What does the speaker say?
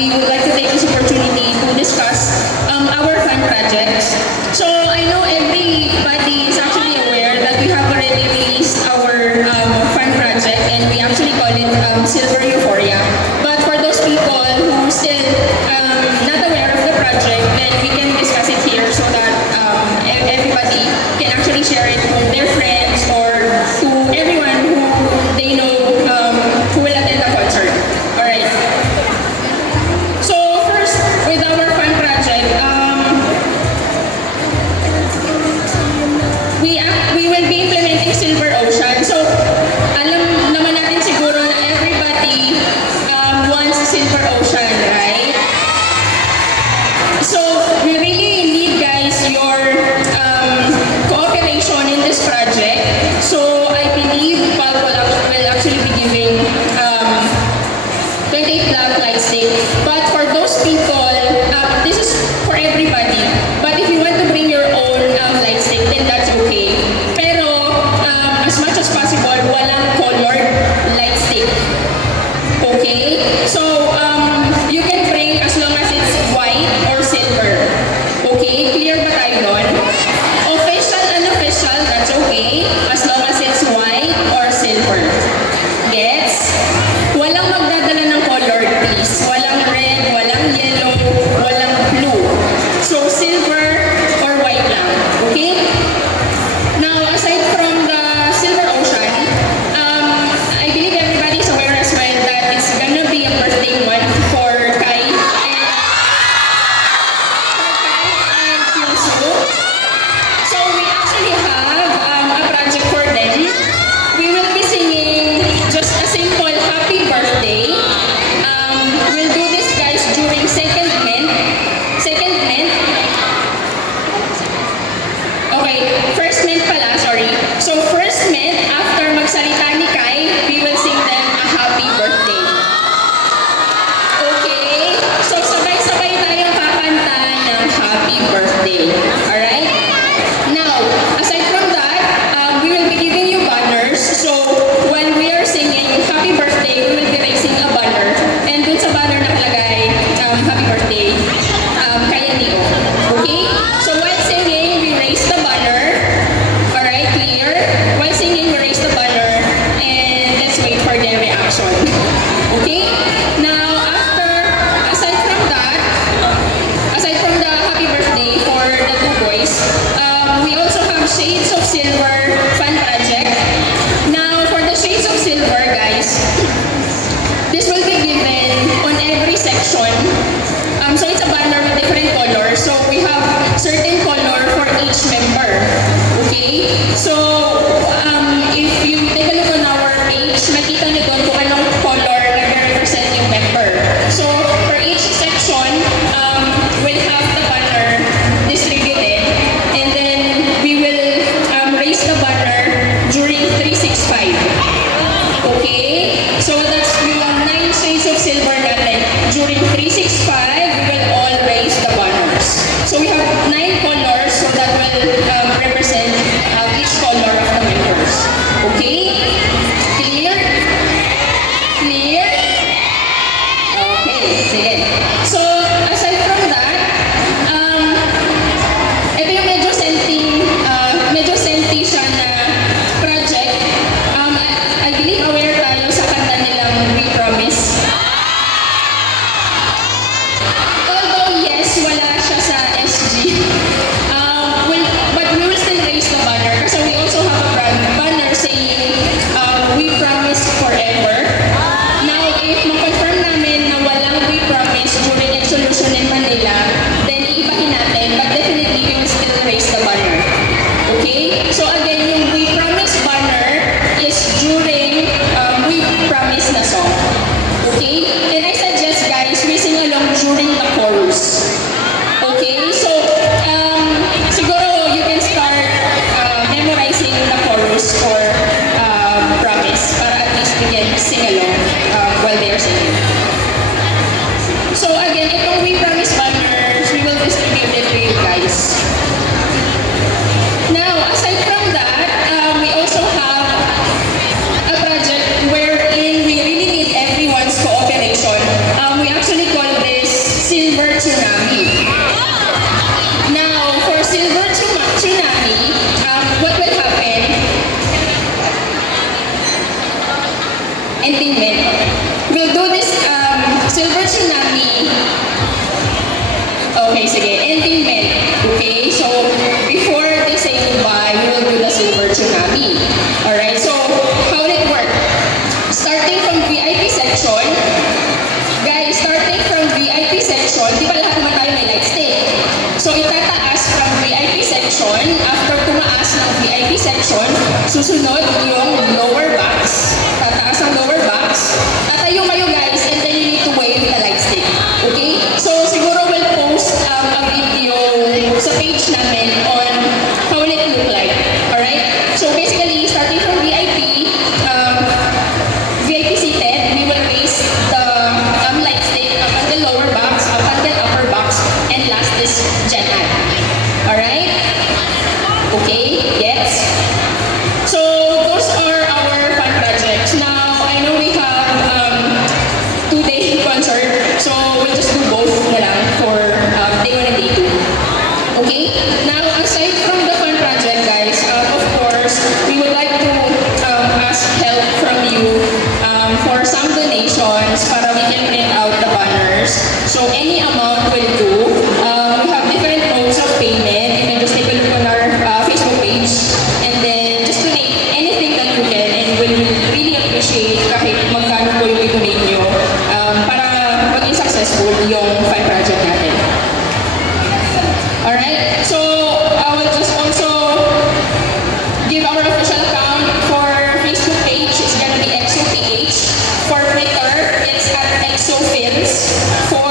we would like to take this opportunity to discuss our fun projects. So I know everybody is actually aware that we have already released our fun project, and we actually call it Silver Euphoria. But for those people who still not aware of the project, then we can discuss it here so that everybody can actually share it to their friends or to everyone who they know who will attend the concert. Alright. So first, with our fun project, we will be implementing Silver Ocean. So alam naman natin siguro na everybody wants Silver Ocean, right? So we really need, guys, your cooperation in this project. So I believe Pal will actually be giving 28 black light stick. But for those people, this is for everybody. But if you want to bring your own light stick, then that's okay. Pero as much as possible, walang colored light stick. Okay? So you can bring as long as it's white or silver. Okay? Clear ba tayo doon? Official, unofficial, that's okay. As long as it's white or silver. Gets? Walang magdadala ng color, please. Walang red, walang yellow, walang blue. So silver or white lang. Okay? Now, aside from the Silver Ocean, I believe everybody's aware as well that it's gonna be a birthday month for Kai and Kyusu. So we actually have a project for them. We will be singing just a simple happy birthday. We'll do this, guys, during second mint. Okay, first mint pala, sorry. So first mint, after magsalita ni Kai, we will sing them a happy birthday. Okay? So sabay-sabay tayong kakanta ng happy birthday. Alright? Now, aside from that, we will be giving you banners. So when we are singing happy birthday, we will be raising a banner. And dun sa banner nakalagay, happy birthday, Kai and Neo. Okay? So while singing, we raise the banner. Alright, clear? While singing, we raise the banner. And let's wait for their reaction. Okay? Now, aside from the happy birthday for the two boys, we also have Shades of Silver fun project. Now, for the Shades of Silver, guys, this will be given on every section. So it's a banner with different colors. So we have certain color for each member. Okay? So if you take a look on our page, makita nyo doon kung anong color nag-represent yung member. So for each section, we'll have the banner distributed, and then we will raise the banner during 365. Okay? So that's yung 9 shades of silver natin. During 365, we will all raise the banners. So we have 9 colors, so that will section, after tumaas ng VIP section, susunod yung lower box. Tataas ang lower box. Tatayo kayo guys, and then you need to wave the light stick. Okay? So siguro we'll post a video sa page namin on how will it look like. Alright? So basically, starting from VIP seated, we will raise the light stick up until lower box, up until upper box, and last is Gen Ad. Alright? Okay? Yes? So those are our fun projects. Now, I know we have 2-day concert, so we'll just do both na lang for day 1 and day 2. Okay? Now, aside from the fun project, guys, of course, we would like to ask help from you for some donations para we can print out the banners. So any amount will do. We have different modes of payment. You can just take a look on our Facebook page and then just donate anything that you can, and we'll really appreciate kahit magkano po yung i-donate nyo para maging successful yung fun project natin. Alright? So, I will just also give our official account for Facebook page. It's gonna be ExoPH. For Twitter, it's at ExoFilms. For